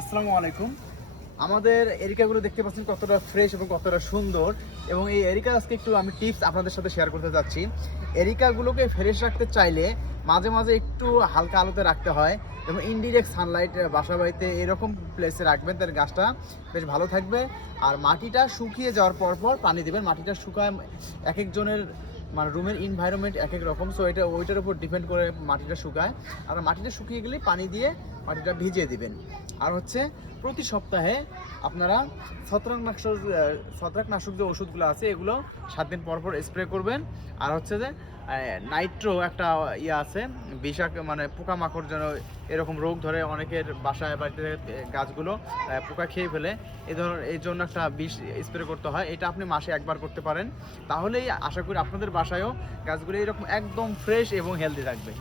আসসালামু আলাইকুম। আমাদের এরিকাগুলো দেখতে পাচ্ছেন কতটা ফ্রেশ এবং কতটা সুন্দর, এবং এই এরিকা আজকে একটু আমি টিপস আপনাদের সাথে শেয়ার করতে যাচ্ছি। এরিকাগুলোকে ফ্রেশ রাখতে চাইলে মাঝে মাঝে একটু হালকা আলোতে রাখতে হয়, এবং ইনডিরেক্ট সানলাইট বাসা বাড়িতে এরকম প্লেসে রাখবেন, তার গাছটা বেশ ভালো থাকবে। আর মাটিটা শুকিয়ে যাওয়ার পর পর পানি দেবেন। মাটিটা শুকায় এক একজনের মানে রুমের এনভায়রনমেন্ট এক এক রকম, সো এটা ওইটার উপর ডিপেন্ড করে মাটিটা শুকায়। আর মাটিটা শুকিয়ে গেলে পানি দিয়ে মাটিটা ভিজিয়ে দিবেন। আর হচ্ছে প্রতি সপ্তাহে আপনারা ছত্রাকনাশক যে ওষুধগুলো আছে এগুলো 7 দিন পর পর স্প্রে করবেন। আর হচ্ছে যে নাইট্রো একটা ইয়ে আছে, বিষাক্ত মানে পোকামাকড় যেন এরকম রোগ ধরে অনেকের বাসায় বাড়িতে গাছগুলো পোকা খেয়ে ফেলে, এই জন্য একটা বিষ স্প্রে করতে হয়। এটা আপনি মাসে একবার করতে পারেন, তাহলেই আশা করি আপনাদের বাসায়ও গাছগুলো এরকম একদম ফ্রেশ এবং হেলদি থাকবে।